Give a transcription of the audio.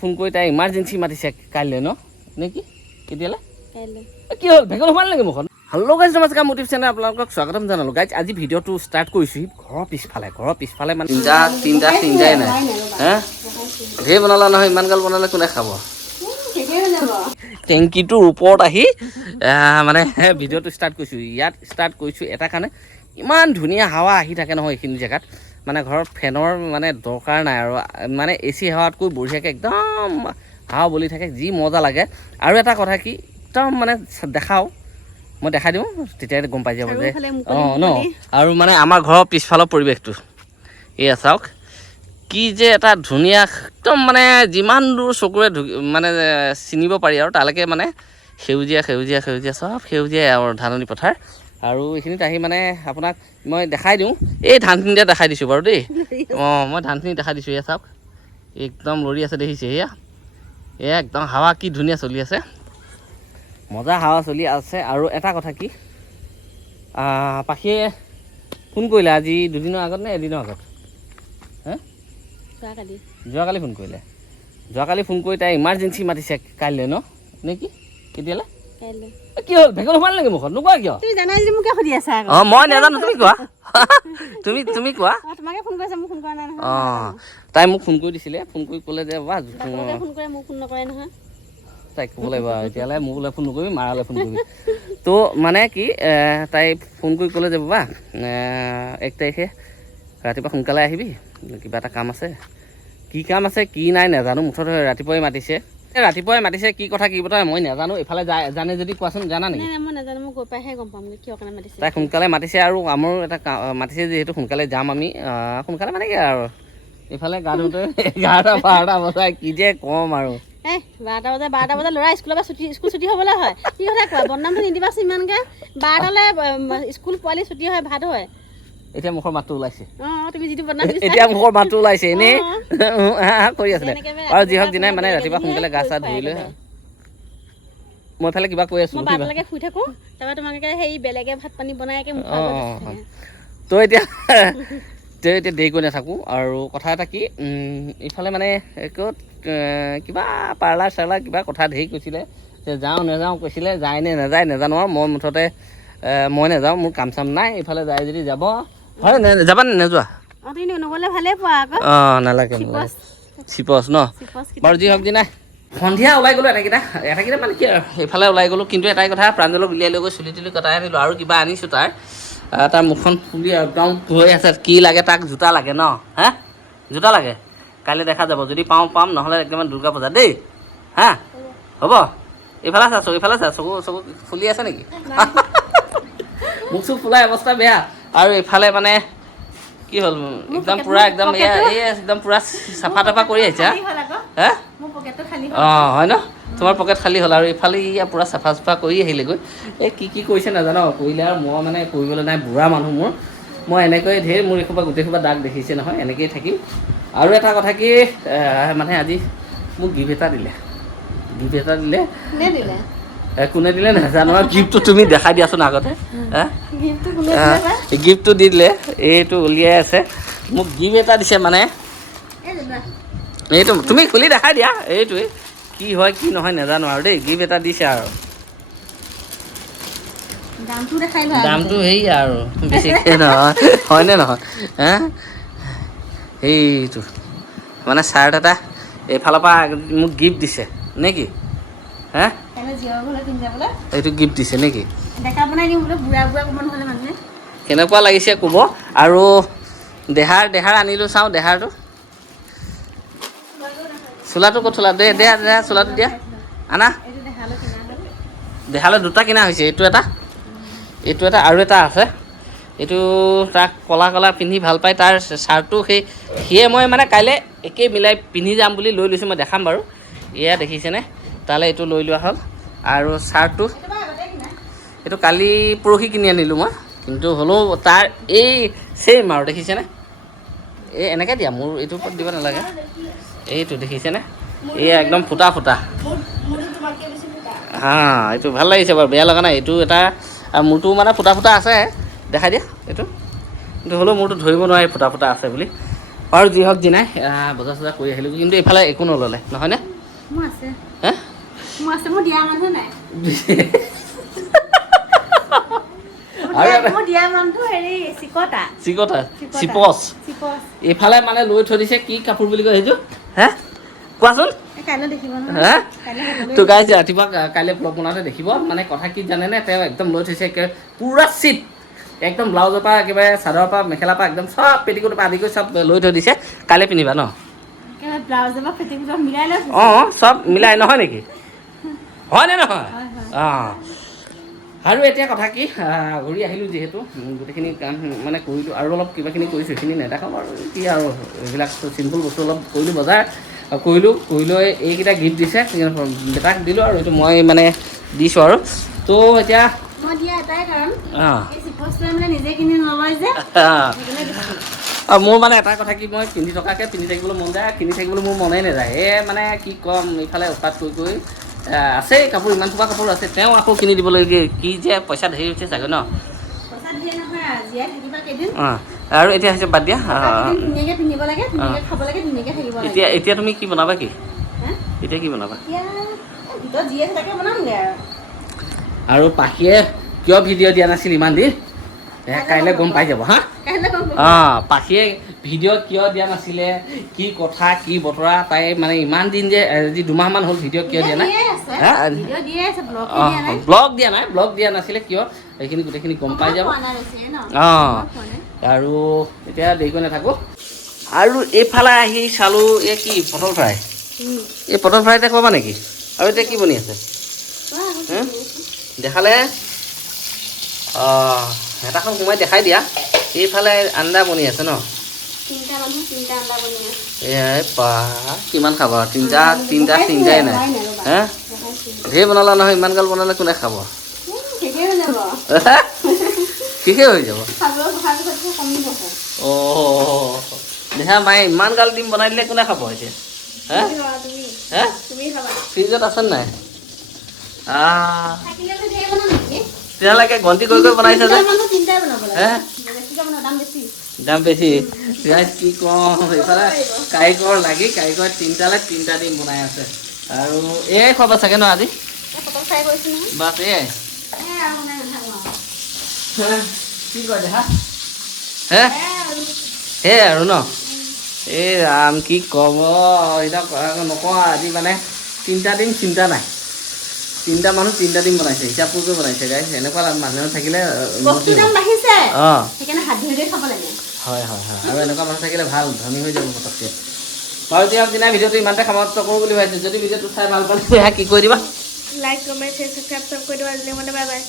phone কৰি তাই emergency মাতিছে কাইলৈ ন নেকি কেতিয়ালে কাইলৈ কি হ'ল ভেগল সোমাল নেকি মুখত হেল্ল' গাইজ নমস্কাৰ মোৰ ইউটিউব চেনেল আপোনালোকক স্বাগতম জনালোঁ গাইজ আজি ভিডিঅ'টো ষ্টাৰ্ট কৰিছোঁ ঘৰৰ পিছফালে মানে তিনিটাই নাই হে ঢেৰ বনালা নহয় ইমান গাল বনালে কোনে খাব টেংকিটোৰ ওপৰত আহি মানে ভিডিঅ'টো ষ্টাৰ্ট কৰিছোঁ ইয়াত ষ্টাৰ্ট কৰিছোঁ এটা কাৰণে ইমান ধুনীয়া হাৱা আহি থাকে নহয় এইখিনি জেগাত মানে ঘৰত ফেনৰ মানে দৰকাৰ নাই আৰু মানে এ চি হাৱাতকৈ বঢ়িয়াকৈ একদম হাৱা বলি থাকে যি মজা লাগে আৰু এটা কথা কি একদম মানে দেখাওঁ মই দেখাই দিওঁ তেতিয়া গম পাই যাব যে অঁ ন আৰু মানে আমাৰ ঘৰৰ পিছফালৰ পৰিৱেশটো এয়া চাওক কি যে এটা ধুনীয়া একদম মানে যিমান দূৰ চকুৰে মানে চিনিব পাৰি আৰু তালৈকে মানে সেউজীয়া চব সেউজীয়াই আৰু ধাননি পথাৰ আৰু এইখিনিত আহি মানে আপোনাক মই দেখাই দিওঁ এই ধানখিনিতে দেখাই দিছোঁ বাৰু দেই অঁ মই ধানখিনি দেখাই দিছোঁ এয়া চাওক একদম লৰি আছে দেখিছে এয়া একদম হাৱা কি ধুনীয়া চলি আছে মজা হাৱা চলি আছে আৰু এটা কথা কি পাখিয়ে ফোন কৰিলে আজি দুদিনৰ আগত নে এদিনৰ আগত হে যোৱাকালি ফোন কৰিলে যোৱাকালি ফোন কৰি তাই ইমাৰ্জেঞ্চি মাতিছে কাইলৈ ন নেকি কেতিয়ালে কি হ'ল ভেগল সোমাল নেকি মুখত নোকোৱা কিয় তুমি জানা যদি মোকে সুধি আছা অঁ মই নাজানো তুমি কোৱা তুমি কোৱা তোমাকে ফোন কৰিছা মোক ফোন কৰা নাই নহয় অঁ তাই মোক ফোন কৰি দিছিলে ফোন কৰি ক'লে যে বা ফোন কৰে মোক ফোন নকৰে নহয় তাইক ক'ব লাগিব এতিয়ালৈ মোলৈ ফোন নকৰিবি মাৰালৈ ফোন কৰিবি তো মানে কি তাই ফোন কৰি ক'লে যে বাবা 1 তাৰিখে ৰাতিপুৱা সোনকালে আহিবি কিবা এটা কাম আছে কি নাই নাজানো মুঠতে ৰাতিপুৱাই মাতিছে কি কথা কি বতৰা মই নাজানো এইফালে জানে যদি কোৱাচোন জানা নেকি মই নাজানো মই গৈ পাইহে গম পাম কিয় কাৰণে মাতিছে তাই সোনকালে মাতিছে আৰু আমাৰো এটা মাতিছে যিহেতু সোনকালে যাম আমি সোনকালে মানে কি আৰু এইফালে গা ধুওঁতে 11-12 বজাই কি যে কম আৰু 12 বজাত ল'ৰা স্কুলৰ পৰা স্কুল ছুটি হ'বলৈ হয় কি কথা কোৱা বদনামটো নিদিবাচোন ইমানকৈ 12টালৈ স্কুল পোৱালি ছুটি হয় ভাত হয় এতিয়া মুখৰ মাতটো ওলাইছে তুমি যিটো বদনাম এতিয়া মুখৰ মাতটো ওলাইছে এনেই কৰি আছিলে আৰু যি হওক দিনাই মানে ৰাতিপুৱা সোনকালে গা চা ধুই লৈ মই এইফালে কিবা কৈ আছোঁ 12টালৈকে শুই থাকোঁ তাৰপৰা তোমালোকে সেই বেলেগে ভাত পানী বনাই তো এতিয়া দেৰি কৰি নাথাকোঁ আৰু কথা এটা কি এইফালে মানে ক'ত কিবা পাৰ্লাৰ চাৰ্লাৰ কিবা কথা ধেৰ কৈছিলে যে যাওঁ নাযাওঁ কৈছিলে যায় নে নাযায় নাজানো আৰু মই মুঠতে মই নাযাওঁ মোৰ কাম চাম নাই এইফালে যায় যদি যাব হয় যাবা নে নোযোৱা নগ'লে ভালেই পোৱা আকৌ নালাগে চিপচ ন বাৰু যি হওক দিনাই সন্ধিয়া ওলাই গ'লোঁ এটাকেইটা মানে কি আৰু এইফালে ওলাই গ'লোঁ কিন্তু এটাই কথা প্ৰাঞ্জলক উলিয়াই লৈ গৈ চুলি তুলি কটাই আনিলোঁ আৰু কিবা আনিছোঁ তাৰ মুখখন ফুলি একদম হৈ আছে কি লাগে তাক জোতা লাগে ন হে জোতা লাগে কাইলৈ দেখা যাব যদি পাম নহ'লে একদম দুৰ্গা পূজা দেই হা হ'ব এইফালে চা চকু ফুলি আছে নেকি মুখ চুখ ফুলাই অৱস্থা বেয়া আৰু এইফালে মানে কি হ'ল একদম পূৰা একদম একদম পূৰা চাফা তাফা কৰি আহিছা হে হয় ন তোমাৰ পকেট খালী হ'ল আৰু এইফালে পূৰা চাফা কৰি আহিলেগৈ এই কি কৰিছে নাজানো কৰিলে আৰু মই মানে কৰিবলৈ নাই বুঢ়া মানুহ মই এনেকৈ ঢেৰ মোৰ এসোপা গোটেই সোপা দাগ দেখিছে নহয় এনেকৈয়ে থাকিম আৰু এটা কথা কি মানে আজি মোক গিফ্ট এটা দিলে কোনে দিলে নাজানো আৰু গিফ্টটো তুমি দেখাই দিয়াচোন আগতে গিফ্টটো দি দিলে এইটো উলিয়াই আছে মোক গিফ্ট এটা দিছে মানে এইটো তুমি খুলি দেখাই দিয়া এইটোৱে কি হয় কি নহয় নাজানো আৰু দেই গিফ্ট এটা দিছে আৰু দামটো হেৰি আৰু বেছিকৈ নহয় হয়নে নহয় হে সেইটো মানে চাৰ্ট এটা এইফালৰ পৰা মোক গিফ্ট দিছে নেকি হে এইটো গিফ্ট দিছে নেকি কেনেকুৱা লাগিছে ক'ব আৰু দেহাৰ আনিলোঁ চাওঁ দেহাৰটো চোলাটো ক'ত চোলা দেহা চোলাটো দিয়া আনা দেহালৈ দুটা কিনা হৈছে এইটো এটা আৰু এটা আছে এইটো তাক কলা পিন্ধি ভাল পায় তাৰ শ্বাৰ্টটো সিয়ে মই মানে কাইলৈ একেই মিলাই পিন্ধি যাম বুলি লৈ লৈছোঁ মই দেখাম বাৰু এয়া দেখিছেনে তালৈ এইটো লৈ লোৱা হ'ল আৰু শ্বাৰ্টটো এইটো কালি পৰহি কিনি আনিলোঁ মই কিন্তু হ'লেও তাৰ এই ছেইম আৰু দেখিছেনে এই এনেকৈ দিয়া মোৰ এইটোৰ ওপৰত দিব নালাগে এইটো দেখিছেনে এই একদম ফুটা এইটো ভাল লাগিছে বাৰু বেয়া লগা নাই এইটো এটা মোৰটো মানে ফুটা আছে দেখাই দিয়া এইটো কিন্তু হ'লেও মোৰটো ধৰিব নোৱাৰি ফুটা আছে বুলি আৰু যি হওক যি নাই বজাৰ চজাৰ কৰি আহিলোঁ কিন্তু এইফালে একো নল'লে নহয়নে মোৰ আছে হে মোৰ আছে মোৰ দিয়া মানুহ নাই আৰু মোৰ দিয়া মানুহটো হেৰি চিকটা চিপচ এইফালে মানে লৈ থৈ দিছে কি কাপোৰ বুলি কয় সেইটো হে কোৱাচোন কাইলৈ দেখিব হে নহয় তো গাইজ ৰাতিপুৱা কাইলৈ ব্লগ বনাওঁতে দেখিব মানে কথা কি জানেনে তেওঁ একদম লৈ থৈছে একেবাৰে পূৰা চিট একদম ব্লাউজৰ পৰা একেবাৰে চাদৰৰ পৰা মেখেলাৰ পৰা একদম চব পেটিকোটৰ পৰা আদি কৰি চব লৈ থৈ দিছে কাইলৈ পিন্ধিবা ন ব্লাউজৰ পৰা পেটিকোট মিলাই লৈ অঁ চব মিলাই নহয় নেকি হয়নে নহয় অঁ আৰু এতিয়া কথা কি ঘূৰি আহিলোঁ যিহেতু গোটেইখিনি কাম মানে কৰিলোঁ আৰু অলপ কিবাখিনি কৰিছোঁ সেইখিনি নেদেখাওঁ আৰু কি আৰু এইবিলাক চিম্পুল বস্তু অলপ কৰিলোঁ বজাৰ কৰিলোঁ কৰি লৈ এইকেইটা গিফ্ট দিছে বেটাক দিলোঁ আৰু এইটো মই মানে দিছোঁ আৰু তো এতিয়া মই দিয়া এটাই কাৰণ অঁ এই চিপছটোৱে মানে নিজে কিনি নলয় যে সেইকাৰণে দিছোঁ মোৰ মানে এটা কথা কি মই পিন্ধি থকাকৈ পিন্ধি থাকিবলৈ মন যায় কিনি থাকিবলৈ মোৰ মনেই নাযায় মানে কি ক'ম ইফালে উৎপাত কৰি আছেই কাপোৰ ইমান সোপা কাপোৰ আছে তেওঁ আকৌ কিনি দিবলগীয়া কি যে পইচা ধেৰ হৈছে চাগৈ ন পইচা ধেৰ নহয় জীয়াই থাকিবা কেইদিন অঁ আৰু এতিয়া হৈছে বাদ দিয়া ধুনীয়াকৈ পিন্ধিব লাগে ধুনীয়াকৈ খাব লাগে ধুনীয়াকৈ থাকিব লাগে এতিয়া তুমি কি বনাবা কি হা এতিয়া কি বনাবা এতিয়া ভিতৰত যি আছে তাকে বনামগৈ আৰু পাখিয়ে কিয় ভিডিঅ' দিয়া নাছিল ইমান দিন কাইলৈ গম পাই যাব হা কাইলৈ গম পাব অঁ পাখিয়ে ভিডিঅ' কিয় দিয়া নাছিলে কি কথা কি বতৰা তাই মানে ইমান দিন যে আজি দুমাহমান হ'ল ভিডিঅ' কিয় দিয়া নাই ভিডিঅ' দিয়ে আছে ব্লগ অঁ দিয়া নাই ব্লগ দিয়া নাছিলে কিয় এইখিনি গোটেইখিনি গম পাই যাব খোৱা নাই বেছি ন অঁ খোৱা নাই আৰু এতিয়া দেৰি কৰি নাথাকোঁ আৰু এইফালে আহি চালোঁ এই কি পটল ফ্ৰাই এই পটল ফ্ৰাই এটা ক'বা নেকি আৰু এতিয়া কি বনি আছে দেখালে অঁ হেতাখন সোমাই দেখাই দিয়া এইফালে আন্দা বনি আছে ন তিনিটা মানুহ তিনিটা আন্দা বনি আছে এই পা কিমান খাবা তিনিটাই নাই হে ধেৰ বনালা নহয় ইমান গাল বনালে কোনে খাব ঠিকেই হৈ যাব শেষেই হৈ যাব খাবলৈ পঠাৰ পিছত কমি যাব অঁ দেখা মায়ে ইমান গাল ডিম বনাই দিলে কোনে খাব এতিয়া হে হে তুমি খাবা ফ্ৰিজত আছে নাই থাকিলে যে ধেৰ বনাম নেকি তেতিয়ালৈকে গন্তি কৰি বনাইছে যে তিনিটাই বনাব লাগে হে বেছিকৈ বনাব দাম বেছি দাম বেছি কি কওঁ এইফালে কাৰিকৰ লাগি কাৰিকৰ তিনিটা ডিম বনাই আছে আৰু এয়াই খুৱাব চাগে ন আজি পটল ফ্ৰাই কৰিছোঁ নহয় বাছ এয়াই আৰু বনাই নাথাকোঁ কি কয় দেখা হে সেয়াই আৰু ন এই ৰাম কি ক'ব এতিয়া নকওঁ আজি মানে তিনিটা দিন চিন্তা নাই তিনিটা মানুহ তিনিটা দিন বনাইছে হিচাপটো বনাইছে গাই এনেকুৱা মানুহ থাকিলে বস্তুৰ দাম বাঢ়িছে অঁ সেইকাৰণে হাত ধুই খাব লাগে হয় আৰু এনেকুৱা মানুহ থাকিলে ভাল ধনী হৈ যাব পটককৈ বাৰু এতিয়া দিনা ভিডিঅ'টো ইমানতে সমাপ্ত কৰোঁ বুলি ভাবিছোঁ যদি ভিডিঅ'টো চাই ভাল পালে কি কৰি দিবা লাইক কমেণ্ট শ্বেয়াৰ ছাবস্ক্ৰাইব কৰি দিবা আজিলৈ বাই বাই